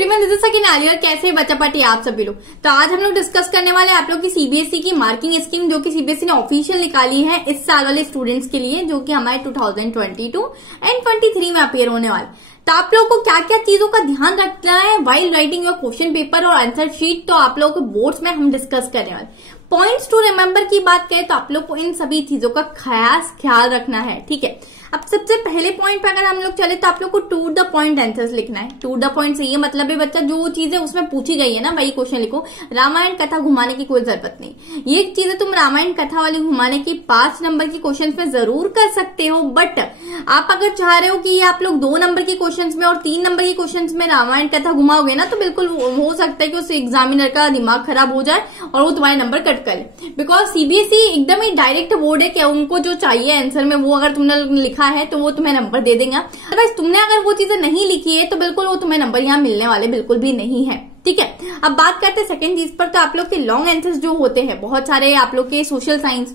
Everyone, this is second आलियर। कैसे बच्चा पार्टी आप सभी लोग। तो आज हम लोग डिस्कस करने वाले आप लोग की सीबीएसई की मार्किंग स्कीम, जो कि सीबीएसई ने ऑफिशियल निकाली है इस साल वाले स्टूडेंट्स के लिए, जो कि हमारे 2022 एंड 23 में अपीयर होने वाले। तो आप लोगों को क्या क्या चीजों का ध्यान रखना है while writing your question paper और आंसर शीट, तो आप लोगों को बोर्ड्स में हम डिस्कस करने वाले। पॉइंट्स टू रिमेंबर की बात करें तो आप लोग को इन सभी चीजों का खास ख्याल रखना है, ठीक है। अब सबसे पहले पॉइंट पे अगर हम लोग चले तो आप लोग को टू द पॉइंट आंसर्स लिखना है। टू द पॉइंट से ये मतलब है बच्चा, जो चीजें उसमें पूछी गई है ना वही क्वेश्चन लिखो। रामायण कथा घुमाने की कोई जरूरत नहीं। ये चीजें तुम रामायण कथा वाली घुमाने की 5 नंबर की क्वेश्चन में जरूर कर सकते हो, बट आप अगर चाह रहे हो कि ये आप लोग 2 नंबर की क्वेश्चन में और 3 नंबर की क्वेश्चन में रामायण कथा घुमाओगे ना, तो बिल्कुल हो सकता है कि उस एग्जामिनर का दिमाग खराब हो जाए और वो तुम्हारे नंबर कट करे। बिकॉज सीबीएसई एकदम ही डायरेक्ट बोर्ड है कि उनको जो चाहिए आंसर में वो अगर तुमने लिखा है तो वो तुम्हें नंबर दे देंगे। अदरवाइज तुमने अगर वो चीजें नहीं लिखी है तो बिल्कुल वो तुम्हें नंबर यहाँ मिलने वाले बिल्कुल भी नहीं है, ठीक है। अब बात करते हैं सेकंड चीज पर। तो आप लोग के लॉन्ग आंसर्स जो होते हैं बहुत सारे, आप लोग के सोशल साइंस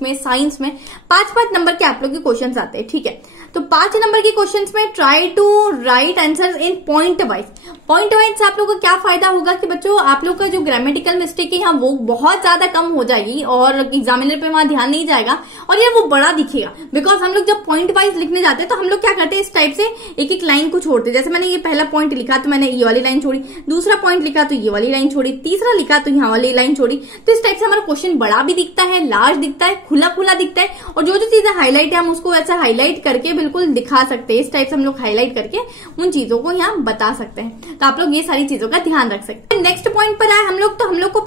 में 5-5 नंबर के आप लोग के क्वेश्चंस आते हैं, ठीक है। तो 5 नंबर के क्वेश्चंस में try to write answers in point wise. Point wise से आप लोग को क्या फायदा होगा कि बच्चों आप लोग का जो ग्रामेटिकल मिस्टेक है यहाँ वो बहुत ज्यादा कम हो जाएगी और एग्जामिनर पे वहां ध्यान नहीं जाएगा और ये वो बड़ा दिखेगा। बिकॉज हम लोग जब पॉइंट वाइज लिखने जाते हैं तो हम लोग क्या करते हैं, इस टाइप से एक एक लाइन को छोड़ते हैं। जैसे मैंने ये पहला पॉइंट लिखा तो मैंने ये वाली लाइन छोड़ी, दूसरा पॉइंट लिखा तो ये वाली लाइन छोड़ी, तीसरा लिखा तो यहाँ वाली लाइन छोड़ी। तो इस टाइप से हमारा क्वेश्चन बड़ा भी दिखता है, लार्ज दिखता है, खुला खुला दिखता है और जो जो चीजें हाईलाइट है हम उसको ऐसा हाईलाइट करके बिल्कुल दिखा सकते हैं। इस टाइप से हम लोग हाईलाइट करके उन चीजों को यहाँ बता सकते हैं। तो आप लोग ये सारी चीजों का ध्यान रख सकते हैं। नेक्स्ट पॉइंट पर आए हम लोग, तो हम लोग को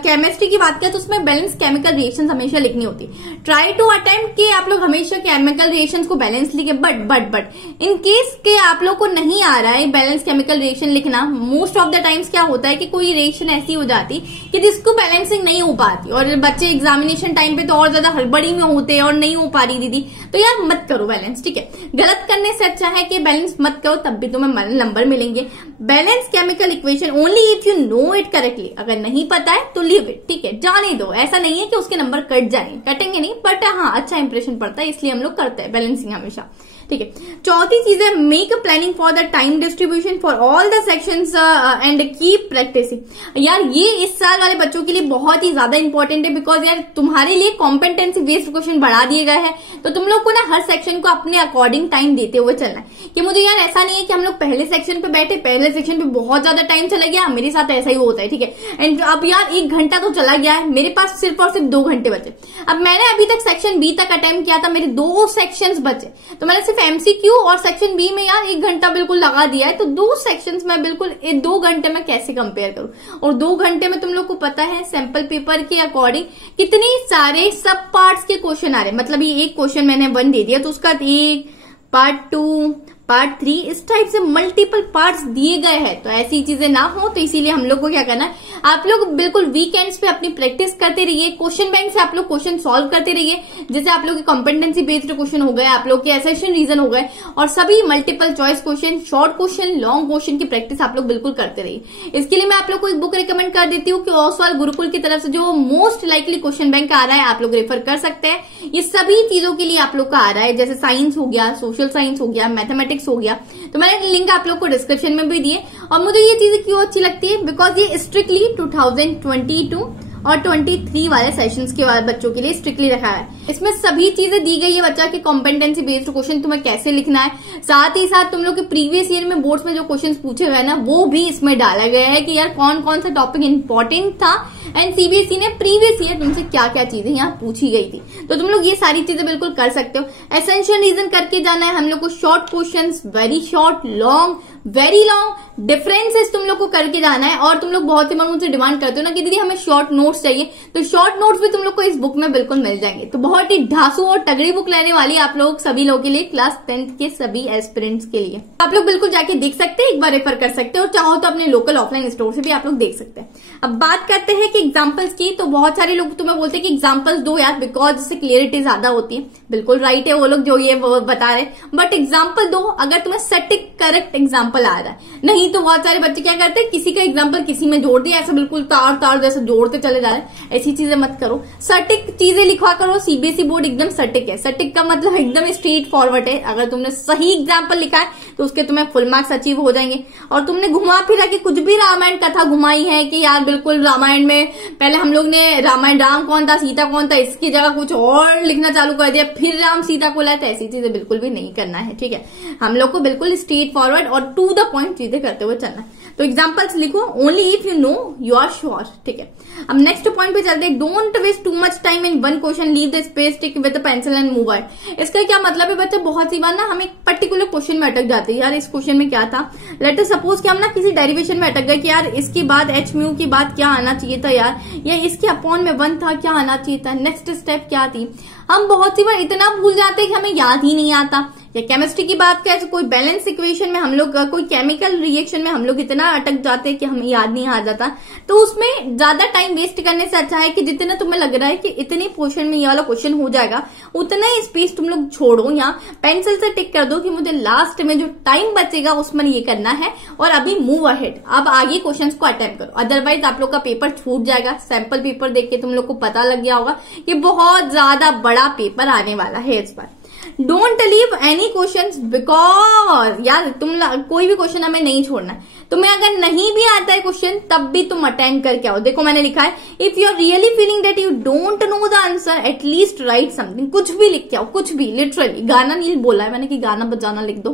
केमिस्ट्री की बात करें तो उसमें बैलेंस केमिकल रिएक्शंस हमेशा लिखनी होती है। ट्राई टू अटेम्प्ट कि आप लोग हमेशा केमिकल रिएक्शंस को बैलेंस लिखे, बट इन केस के आप लोग को नहीं आ रहा है बैलेंस केमिकल रिएक्शन लिखना, मोस्ट ऑफ द टाइम्स क्या होता है कि कोई रिएक्शन ऐसी हो जाती कि जिसको बैलेंसिंग नहीं हो पाती और बच्चे एग्जामिनेशन टाइम पे तो और ज्यादा हड़बड़ी में होते हैं और नहीं हो पा रही दीदी, तो यार मत करो बैलेंस, ठीक है। गलत करने से अच्छा है कि बैलेंस मत करो, तब भी तुम्हें नंबर मिलेंगे। Balance chemical equation only if you no it correctly. अगर नहीं पता है तो लीव इट, ठीक है, जाने दो। ऐसा नहीं है कि उसके नंबर कट जाएंगे, कटेंगे नहीं, बट हाँ अच्छा इंप्रेशन पड़ता है, इसलिए हम लोग करते हैं बैलेंसिंग हमेशा, ठीक है। चौथी चीज है make a planning for the time distribution for all the sections and keep practising. यार ये इस साल वाले बच्चों के लिए बहुत ही ज्यादा इंपॉर्टेंट है, बिकॉज यार तुम्हारे लिए कॉम्पिटेंसी बेस्ड क्वेश्चन बढ़ा दिए गए हैं। तो तुम लोग को ना हर सेक्शन को अपने अकॉर्डिंग टाइम देते हुए चलना है कि मुझे यार ऐसा नहीं है कि हम लोग पहले सेक्शन पे बैठे, पहले सेक्शन पे बहुत ज्यादा टाइम चला गया, मेरे साथ ऐसा ही होता है, ठीक है। एंड अब यार 1 घंटा तो चला गया है, मेरे पास सिर्फ और सिर्फ 2 घंटे बचे। अब मैंने अभी तक सेक्शन बी तक अटेम्प्ट किया था, मेरे 2 सेक्शंस बचे, तो मैंने सिर्फ एमसीक्यू और सेक्शन बी में यार 1 घंटा बिल्कुल लगा दिया है। तो 2 सेक्शंस में बिल्कुल 2 घंटे में कैसे कंपेयर करूं, और 2 घंटे में तुम लोग को पता है सैंपल पेपर के अकॉर्डिंग कितने सारे सब पार्ट्स के क्वेश्चन आ रहे हैं। मतलब ये एक क्वेश्चन मैंने 1 दे दिया तो उसका 1 पार्ट 2 पार्ट 3 इस टाइप से मल्टीपल पार्ट्स दिए गए हैं। तो ऐसी चीजें ना हो, तो इसीलिए हम लोग को क्या करना है, आप लोग बिल्कुल वीकेंड्स पे अपनी प्रैक्टिस करते रहिए। क्वेश्चन बैंक से आप लोग क्वेश्चन सॉल्व करते रहिए, जैसे आप लोग के कॉम्पिटेंसी बेस्ड क्वेश्चन हो गए, आप लोग के असर्शन रीजन हो गए, और सभी multiple choice question, short question, long question की प्रैक्टिस आप लोग बिल्कुल करते रहिए। इसके लिए मैं आप लोग को एक बुक रिकमेंड कर देती हूँ कि ओसवाल गुरुकुल की तरफ से जो मोस्ट लाइकली क्वेश्चन बैंक आ रहा है आप लोग रेफर कर सकते हैं। ये सभी चीजों के लिए आप लोग का आ रहा है, जैसे साइंस हो गया, सोशल साइंस हो गया, मैथमेटिक्स हो गया। तो मैंने लिंक आप लोग को डिस्क्रिप्शन में भी दिए। और मुझे ये चीजें क्यों अच्छी लगती है, बिकॉज ये स्ट्रिक्टली 2022 और 23 वाले सेशंस के बाद बच्चों के लिए स्ट्रिक्टली रखा है। इसमें सभी चीजें दी गई है, बच्चा के कॉम्पिटेंसी बेस्ड क्वेश्चन तुम्हें कैसे लिखना है, साथ ही साथ तुम लोग के प्रीवियस ईयर में बोर्ड्स में जो क्वेश्चन पूछे गए ना वो भी इसमें डाला गया है कि यार कौन कौन सा टॉपिक इंपॉर्टेंट था एंड सीबीएसई ने प्रीवियस ईयर तुमसे क्या क्या चीजें यहाँ पूछी गई थी। तो तुम लोग ये सारी चीजें बिल्कुल कर सकते हो। एसेंशियल रीजन करके जाना है हम लोग को, short question, very short, long, very long, differences तुम लोग को करके जाना है। और तुम लोग बहुत ही मुझसे डिमांड करते हो ना कि दीदी हमें शॉर्ट नोट्स चाहिए, तो शॉर्ट नोट्स भी तुम लोग को इस बुक में बिल्कुल मिल जाएंगे। तो बहुत ही ढासू और तगड़ी बुक लेने वाली आप लोग सभी लोगों के लिए, क्लास 10th के सभी एस्पिरेंट्स के लिए। आप लोग बिल्कुल जाके देख सकते हैं, एक बार रेफर कर सकते हो, चाहो तो अपने लोकल ऑफलाइन स्टोर से भी आप लोग देख सकते हैं। अब बात करते हैं कि एग्जाम्पल्स की, तो बहुत सारे लोग तुम्हें बोलते हैं कि एग्जाम्पल्स दो यार, बिकॉज इससे क्लियरिटी ज्यादा होती है। बिल्कुल राइट है वो लोग जो ये बता रहे, बट एग्जाम्पल दो अगर तुम्हें सटीक करेक्ट एग्जाम्पल आ रहा है। नहीं तो बहुत सारे बच्चे क्या करते करते हैं किसी का एग्जाम्पल किसी में जोड़ दिया, ऐसा बिल्कुल तार तार जैसे जोड़ते चले जा रहे हैं, ऐसी चीजें मत करो। सटीक चीजें लिखवा करो। सीबीएसई बोर्ड एकदम सटीक है। सटीक का मतलब एकदम स्ट्रेट फॉरवर्ड है। अगर तुमने सही एग्जाम्पल लिखा है तो उसके तुम्हें फुल मार्क्स अचीव हो जाएंगे। और तुमने घुमा फिरा के कुछ भी रामायण कथा घुमाई है कि यार बिल्कुल रामायण में पहले हम लोग ने रामायण राम कौन था सीता कौन था, इसकी जगह कुछ और लिखना चालू कर दिया, फिर राम सीता को लाए, तो ऐसी चीजें बिल्कुल भी नहीं करना है। ठीक है, हम लोग को बिल्कुल स्ट्रेट फॉरवर्ड और टू द पॉइंट चीजें करते हुए चलना है। तो एग्जाम्पल्स लिखो only if you know you are sure. ठीक है, अब नेक्स्ट पॉइंट पे चलते हैं। Don't waste too much time in one question, leave the space, tick with pencil and move on. इसका क्या मतलब है बच्चे, बहुत सी बार ना हम एक पर्टिकुलर क्वेश्चन में अटक जाते हैं। यार इस क्वेश्चन में क्या था, लेट अस सपोज कि हम ना किसी डेरिवेशन में अटक गए कि यार इसके बाद एच म्यू की बात क्या आना चाहिए था यार, या इसके अपॉन में 1 था क्या आना चाहिए था, नेक्स्ट स्टेप क्या थी। हम बहुत सी बार इतना भूल जाते हैं कि हमें याद ही नहीं आता। या केमिस्ट्री की बात करें तो कोई बैलेंस इक्वेशन में हम लोग, कोई केमिकल रिएक्शन में हम लोग इतना अटक जाते हैं कि हमें याद नहीं आ जाता। तो उसमें ज्यादा टाइम वेस्ट करने से अच्छा है कि जितना तुम्हें लग रहा है कि इतने पोर्शन में ये वाला क्वेश्चन हो जाएगा, उतना ही स्पेस तुम लोग छोड़ो या पेंसिल से टिक कर दो कि मुझे लास्ट में जो टाइम बचेगा उसमें ये करना है और अभी मूव अहेड, अब आगे क्वेश्चन को अटेम्प्ट करो। अदरवाइज आप लोग का पेपर छूट जाएगा। सैंपल पेपर देख के तुम लोग को पता लग गया होगा कि बहुत ज्यादा बड़ा पेपर आने वाला है इस बार। Don't leave any question because यार तुम कोई भी क्वेश्चन हमें नहीं छोड़ना है। तुम्हें अगर नहीं भी आता है क्वेश्चन तब भी तुम अटेंड करके आओ। देखो मैंने लिखा है if you are really feeling that you don't know the answer at least write something. कुछ भी लिख के आओ, कुछ भी, लिटरली। गाना नहीं बोला है मैंने कि गाना बजाना लिख दो,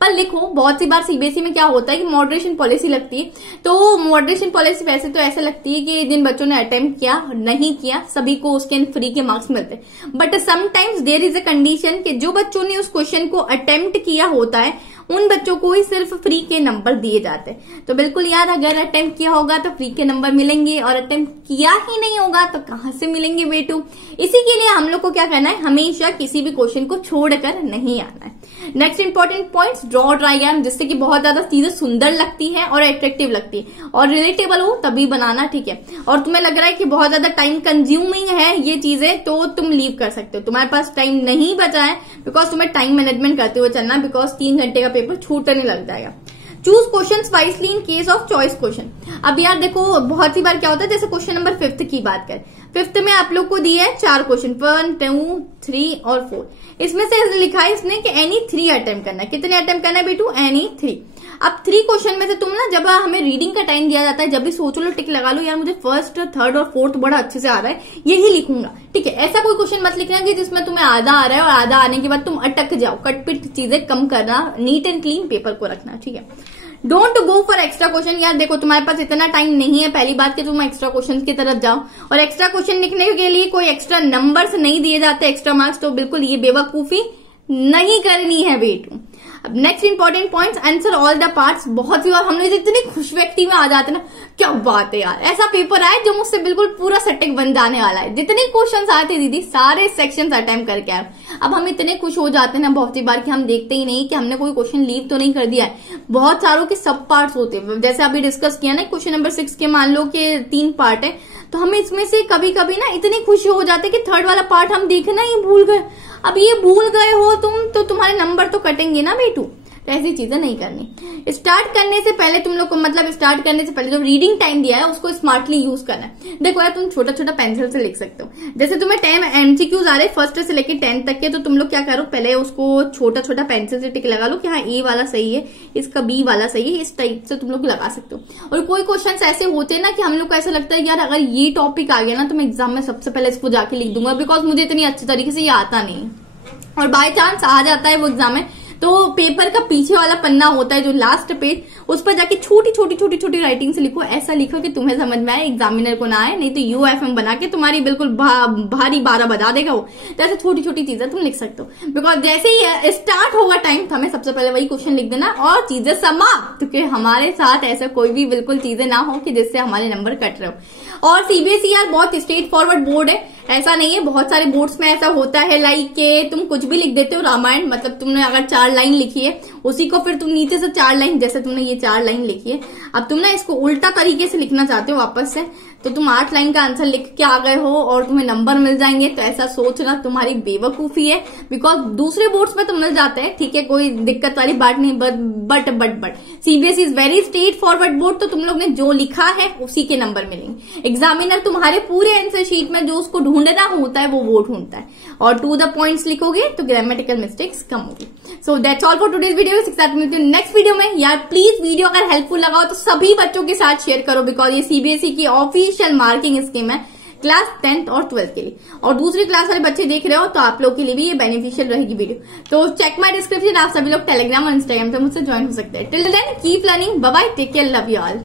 पर लिखो। बहुत सी बार सीबीएसई में क्या होता है कि मॉडरेशन पॉलिसी लगती है। तो मॉडरेशन पॉलिसी वैसे तो ऐसे लगती है कि जिन बच्चों ने अटेम्प्ट किया नहीं किया सभी को उसके फ्री के मार्क्स मिलते हैं। But sometimes there is a condition कि जो बच्चों ने उस क्वेश्चन को अटेम्प्ट किया होता है उन बच्चों को ही सिर्फ फ्री के नंबर दिए जाते हैं। तो बिल्कुल यार अगर अटेम्प्ट किया होगा तो फ्री के नंबर मिलेंगे और अटेम्प्ट किया ही नहीं होगा तो कहां से मिलेंगे बेटू। इसी के लिए हम लोग को क्या करना है, हमेशा किसी भी क्वेश्चन को छोड़कर नहीं आना है। Next important points, draw diagram, जिससे कि बहुत ज्यादा चीजें सुंदर लगती है और अट्रैक्टिव लगती है और रिलेटेबल हो तभी बनाना। ठीक है, और तुम्हें लग रहा है कि बहुत ज्यादा टाइम कंज्यूमिंग है ये चीजें तो तुम लीव कर सकते हो। तुम्हारे पास टाइम नहीं बचा है बिकॉज तुम्हें टाइम मैनेजमेंट करते हुए चलना, बिकॉज 3 घंटे का पेपर छूटने लग जाएगा। Choose question wisely in case of choice question. अब यार देखो बहुत सी बार क्या होता है, जैसे क्वेश्चन नंबर 5 की बात करें, 5 में आप लोग को दिए है 4 क्वेश्चन, 1, 2, 3 और 4। इसमें से लिखा है इसने कि एनी 3 अटेम्प्ट करना है। कितने अटेम्प्ट करना है बेटू, एनी 3। अब 3 क्वेश्चन में से तुम ना, जब हमें रीडिंग का टाइम दिया जाता है जब भी सोच लो, टिक लगा लो यार मुझे फर्स्ट, थर्ड और फोर्थ बड़ा अच्छे से आ रहा है, यही लिखूंगा। ठीक है, ऐसा कोई क्वेश्चन मत लिखना कि जिसमें तुम्हें आधा आ रहा है और आधा आने के बाद तुम अटक जाओ। कटपिट चीजें कम करना, नीट एंड क्लीन पेपर को रखना। ठीक है, don't go for extra question. यार देखो तुम्हारे पास इतना टाइम नहीं है, पहली बात कि तुम एक्स्ट्रा क्वेश्चन की तरफ जाओ, और एक्स्ट्रा क्वेश्चन लिखने के लिए कोई एक्स्ट्रा नंबर्स नहीं दिए जाते, एक्स्ट्रा मार्क्स, तो बिल्कुल ये बेवकूफी नहीं करनी है बेटू। अब next important points, answer all the parts. बहुत सी बार हम लोग इतनी खुश व्यक्ति में आ जाते हैं ना, क्या बात है यार, ऐसा पेपर आए जो मुझसे बिल्कुल पूरा सटीक बन जाने वाला है। जितने क्वेश्चंस आए थे दीदी सारे सेक्शंस अटेम्प्ट करके आए। अब हम इतने खुश हो जाते हैं ना बहुत सी बार कि हम देखते ही नहीं कि हमने कोई क्वेश्चन लीव तो नहीं कर दिया है। बहुत सारों के सब पार्ट्स होते हैं, जैसे अभी डिस्कस किया ना क्वेश्चन नंबर 6 के मान लो कि 3 पार्ट है, तो हम इसमें से कभी कभी ना इतनी खुशी हो जाती है कि थर्ड वाला पार्ट हम देखना ही भूल गए। अब ये भूल गए हो तुम तो तुम्हारे नंबर तो कटेंगे ना बेटू, तो ऐसी चीजें नहीं करनी। स्टार्ट करने से पहले तुम लोग को, मतलब स्टार्ट करने से पहले जो रीडिंग टाइम दिया है उसको स्मार्टली यूज करना है। देखो यार तुम छोटा छोटा पेंसिल से लिख सकते हो। जैसे तुम्हें 10 MCQs आ रहे फर्स्ट से लेकर 10 तक के, तो तुम लोग क्या करो, पहले उसको छोटा छोटा पेंसिल से टिक लगा लो कि हाँ ए वाला सही है, इसका बी वाला सही है, इस टाइप से तुम लोग लगा सकते हो। और कोई क्वेश्चन ऐसे होते हैं ना कि हम लोग को ऐसा लगता है यार अगर ये टॉपिक आ गया ना तो मैं एग्जाम में सबसे पहले इसको जाके लिख दूंगा, बिकॉज मुझे इतनी अच्छी तरीके से ये आता नहीं, और बाय चांस आ जाता है वो एग्जाम में, तो पेपर का पीछे वाला पन्ना होता है जो लास्ट पेज, उस पर जाके छोटी छोटी छोटी छोटी राइटिंग से लिखो। ऐसा लिखो कि तुम्हें समझ में आए, एग्जामिनर को ना आए, नहीं तो UFM बना के तुम्हारी बिल्कुल भारी 12 बजा देगा वो। तो ऐसे छोटी छोटी चीजें तुम लिख सकते हो, बिकॉज जैसे ही स्टार्ट होगा टाइम तो हमें सबसे पहले वही क्वेश्चन लिख देना और चीजें समाप्त, क्योंकि हमारे साथ ऐसा कोई भी बिल्कुल चीजें ना हो कि जिससे हमारे नंबर कट रहे हो। और सीबीएसई यार बहुत स्ट्रेट फॉरवर्ड बोर्ड है, ऐसा नहीं है, बहुत सारे बोर्ड्स में ऐसा होता है लाइक के तुम कुछ भी लिख देते हो रामायण, मतलब तुमने अगर 4 लाइन लिखी है उसी को फिर तुम नीचे से 4 लाइन, जैसे तुमने ये 4 लाइन लिखी है, अब तुम ना इसको उल्टा तरीके से लिखना चाहते हो वापस से, तो तुम 8 लाइन का आंसर लिख के आ गए हो और तुम्हें नंबर मिल जाएंगे, तो ऐसा सोचना तुम्हारी बेवकूफी है। बिकॉज दूसरे बोर्ड्स में तो मिल जाते हैं, ठीक है, कोई दिक्कत वाली बात नहीं, but CBSE is very straight forward board, तो तुम लोग ने जो लिखा है उसी के नंबर मिलेंगे। एग्जामिनर तुम्हारे पूरे आंसर शीट में जो उसको ढूंढना होता है वो ढूंढता है, और टू द पॉइंट्स लिखोगे तो ग्रामेटिकल मिस्टेक्स कम होगी। So that's all for today's video. मिलते हैं नेक्स्ट वीडियो में। यार प्लीज वीडियो अगर हेल्पफुल लगा हो तो सभी बच्चों के साथ शेयर करो, बिकॉज ये सीबीएसई की ऑफिशियल मार्किंग स्कीम है क्लास 10th और 12th के लिए, और दूसरी क्लास वाले बच्चे देख रहे हो तो आप लोग के लिए भी ये बेनिफिशियल रहेगी वीडियो। तो चेक माय डिस्क्रिप्शन, आप सभी लोग टेलीग्राम और इंस्टाग्राम पे मुझसे ज्वाइन हो सकते हैं। Till then keep learning, bye bye, take care, love you all.